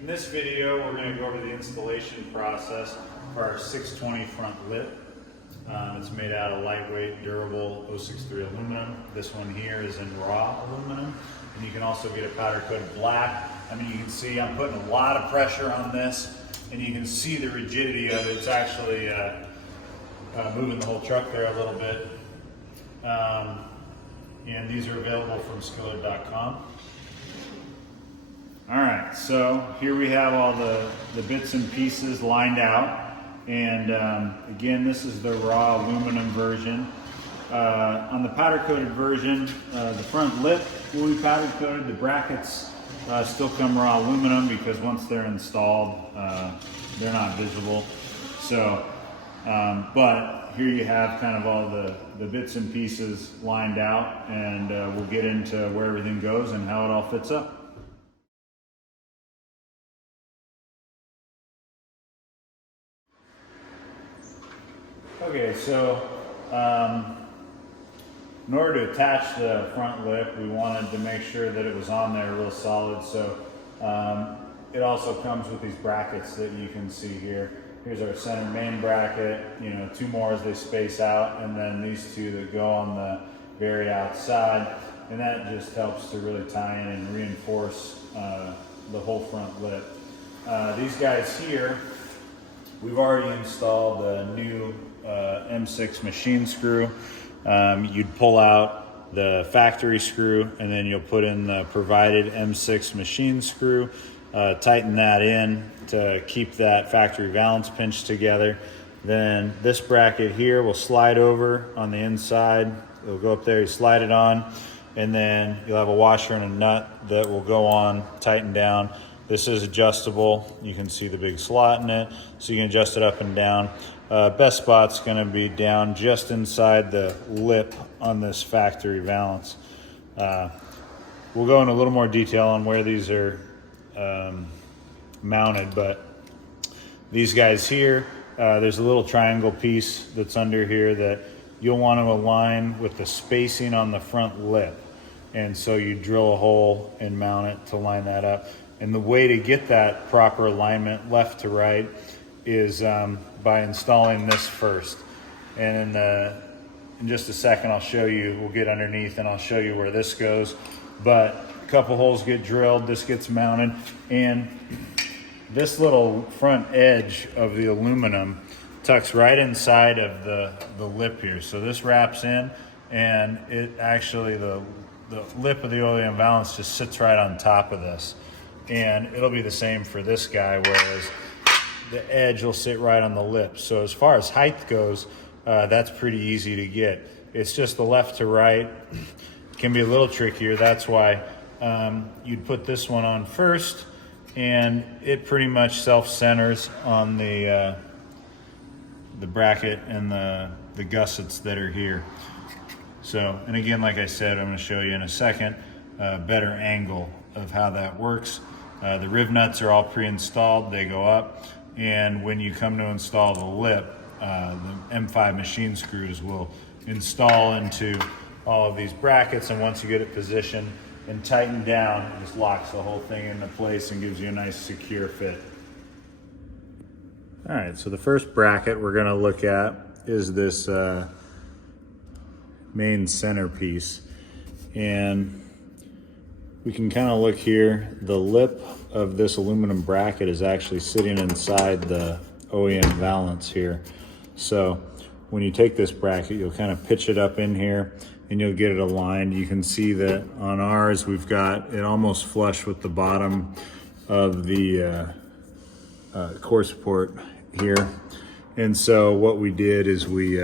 In this video, we're going to go over the installation process for our 620 front lip. It's made out of lightweight, durable 063 aluminum. This one here is in raw aluminum, and you can also get a powder coated black. I mean, you can see I'm putting a lot of pressure on this, and you can see the rigidity of it. It's actually moving the whole truck there a little bit. And these are available from Skillard.com. All right, so here we have all the bits and pieces lined out. And again, this is the raw aluminum version. On the powder coated version, the front lip will be powder coated. The brackets still come raw aluminum because once they're installed, they're not visible. So, but here you have kind of all the bits and pieces lined out, and we'll get into where everything goes and how it all fits up. Okay, so in order to attach the front lip, we wanted to make sure that it was on there real solid. So it also comes with these brackets that you can see here. Here's our center main bracket, you know, two more as they space out, and then these two that go on the very outside. And that just helps to really tie in and reinforce the whole front lip. These guys here, we've already installed a new M6 machine screw. You'd pull out the factory screw, and then you'll put in the provided M6 machine screw, tighten that in to keep that factory valance pinch together. Then this bracket here will slide over on the inside. It'll go up there, you slide it on, and then you'll have a washer and a nut that will go on, tighten down. This is adjustable. You can see the big slot in it, so you can adjust it up and down. Best spot's gonna be down just inside the lip on this factory valance. We'll go into a little more detail on where these are mounted, but these guys here, there's a little triangle piece that's under here that you'll want to align with the spacing on the front lip. And so you drill a hole and mount it to line that up. And the way to get that proper alignment left to right is by installing this first. And in just a second, I'll show you, we'll get underneath and I'll show you where this goes. But a couple holes get drilled, this gets mounted, and this little front edge of the aluminum tucks right inside of the lip here. So this wraps in, and it actually, the lip of the OEM valance just sits right on top of this. And it'll be the same for this guy, whereas the edge will sit right on the lip. So as far as height goes, that's pretty easy to get. It's just the left to right can be a little trickier. That's why you'd put this one on first, and it pretty much self-centers on the bracket and the gussets that are here. So, and again, like I said, I'm going to show you in a second a better angle of how that works. The riv nuts are all pre-installed, they go up, and when you come to install the lip, the M5 machine screws will install into all of these brackets, and once you get it positioned and tightened down, it just locks the whole thing into place and gives you a nice secure fit. All right, so the first bracket we're gonna look at is this main centerpiece. And we can kind of look here, the lip of this aluminum bracket is actually sitting inside the OEM valance here. So when you take this bracket, you'll kind of pitch it up in here and you'll get it aligned. You can see that on ours, we've got it almost flush with the bottom of the core support here. And so what we did is we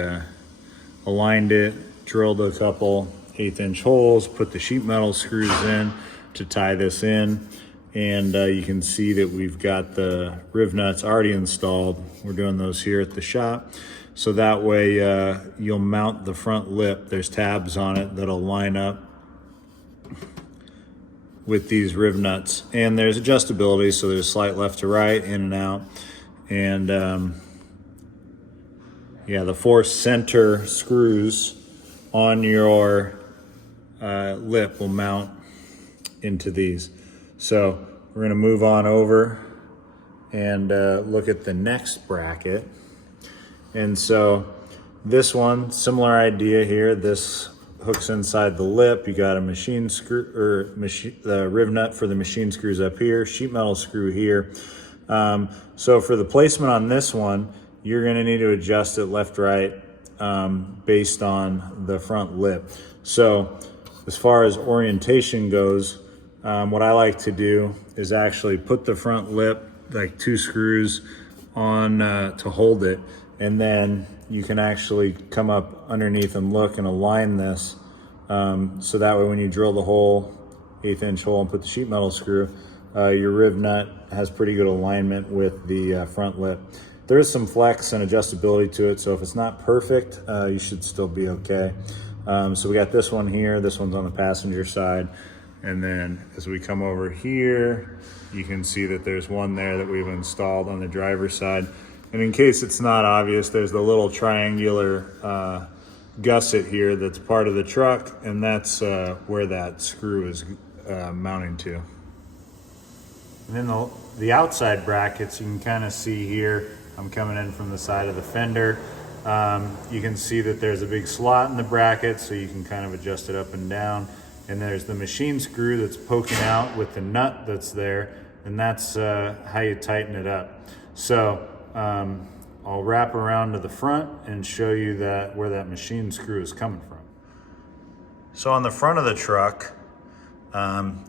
aligned it, drilled a couple 1/8" holes, put the sheet metal screws in to tie this in. And you can see that we've got the riv nuts already installed. We're doing those here at the shop. So that way you'll mount the front lip. There's tabs on it that'll line up with these riv nuts. And there's adjustability, so there's slight left to right, in and out. And yeah, the 4 center screws on your lip will mount into these. So we're going to move on over and look at the next bracket. And so this one, similar idea here. This hooks inside the lip. You got a machine screw, or the riv nut for the machine screws up here, sheet metal screw here. So for the placement on this one, you're going to need to adjust it left, right, based on the front lip. So as far as orientation goes, what I like to do is actually put the front lip, like 2 screws on to hold it, and then you can actually come up underneath and look and align this, so that way when you drill the hole, 1/8 inch hole, and put the sheet metal screw, your riv nut has pretty good alignment with the front lip. There is some flex and adjustability to it, so if it's not perfect, you should still be okay. So we got this one here, this one's on the passenger side, and then as we come over here, you can see that there's one there that we've installed on the driver's side. And in case it's not obvious, there's the little triangular gusset here that's part of the truck, and that's where that screw is mounting to. And then the outside brackets, you can kind of see here, I'm coming in from the side of the fender. You can see that there's a big slot in the bracket, so you can kind of adjust it up and down. And there's the machine screw that's poking out with the nut that's there, and that's how you tighten it up. So I'll wrap around to the front and show you where that machine screw is coming from. So on the front of the truck,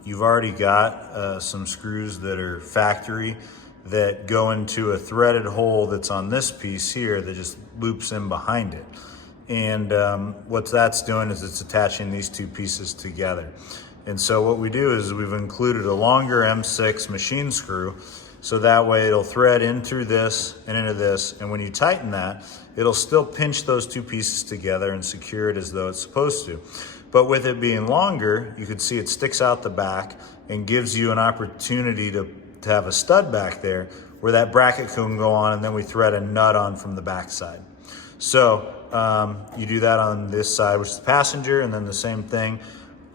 you've already got some screws that are factory that go into a threaded hole that's on this piece here that just loops in behind it. And what that's doing is it's attaching these 2 pieces together. And so what we do is we've included a longer M6 machine screw, so that way it'll thread in through this and into this, and when you tighten that, it'll still pinch those 2 pieces together and secure it as though it's supposed to. But with it being longer, you can see it sticks out the back and gives you an opportunity to have a stud back there where that bracket can go on, and then we thread a nut on from the back side. So you do that on this side, which is the passenger, and then the same thing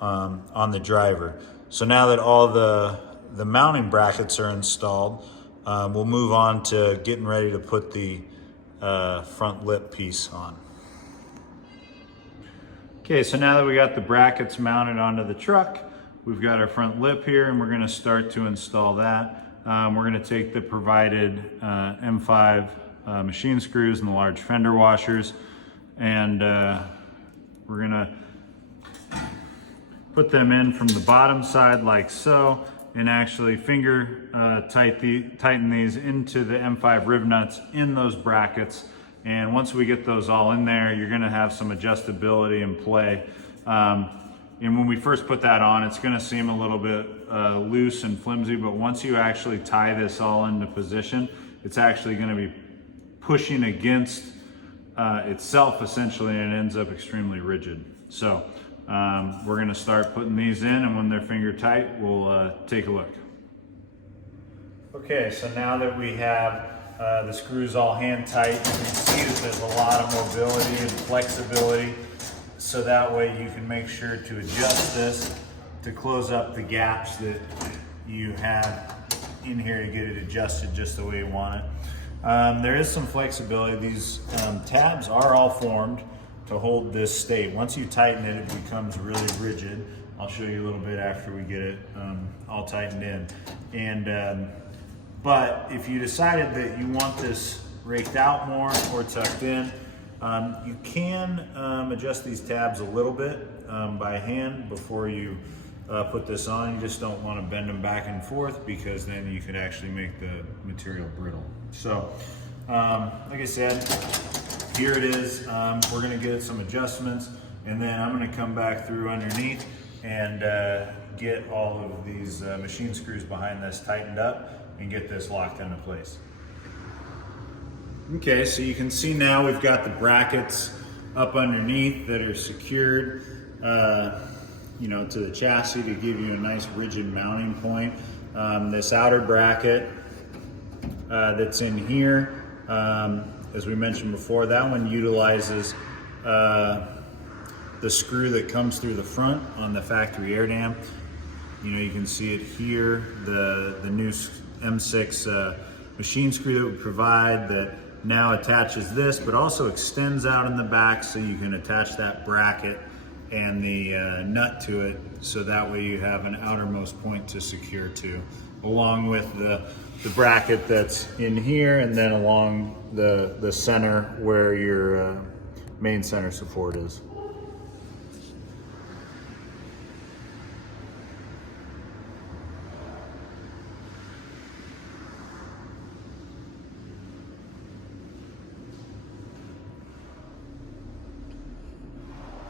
on the driver. So now that all the mounting brackets are installed, we'll move on to getting ready to put the front lip piece on. Okay, so now that we got the brackets mounted onto the truck, we've got our front lip here, and we're going to start to install that. We're going to take the provided M5 machine screws and the large fender washers, and we're going to put them in from the bottom side like so, and actually finger tighten these into the M5 riv nuts in those brackets. And once we get those all in there, you're gonna have some adjustability in play. And when we first put that on, it's gonna seem a little bit loose and flimsy, but once you actually tie this all into position, it's actually gonna be pushing against itself essentially, and it ends up extremely rigid. So we're gonna start putting these in, and when they're finger tight, we'll take a look. Okay, so now that we have the screws all hand tight, you can see that there's a lot of mobility and flexibility, so that way you can make sure to adjust this to close up the gaps that you have in here to get it adjusted just the way you want it. There is some flexibility. These tabs are all formed to hold this state. Once you tighten it, it becomes really rigid. I'll show you a little bit after we get it all tightened in. And but if you decided that you want this raked out more or tucked in, you can adjust these tabs a little bit by hand before you put this on. You just don't want to bend them back and forth, because then you could actually make the material brittle. So like I said, here it is. We're going to get some adjustments, and then I'm going to come back through underneath and get all of these machine screws behind this tightened up and get this locked into place. Okay, so you can see now we've got the brackets up underneath that are secured to the chassis to give you a nice rigid mounting point. This outer bracket that's in here, as we mentioned before, that one utilizes the screw that comes through the front on the factory air dam. You can see it here, the new M6 machine screw that we provide that now attaches this, but also extends out in the back so you can attach that bracket and the nut to it, so that way you have an outermost point to secure to, along with the bracket that's in here, and then along the center where your main center support is.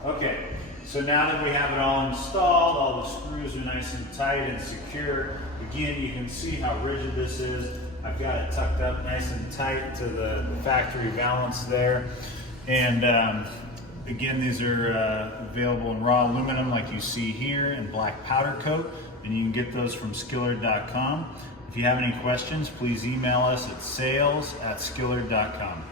Okay, so now that we have it all installed, all the screws are nice and tight and secure. Again, you can see how rigid this is. I've got it tucked up nice and tight to the factory valance there. And again, these are available in raw aluminum like you see here, in black powder coat, and you can get those from Skillard.com. If you have any questions, please email us at sales@skillard.com.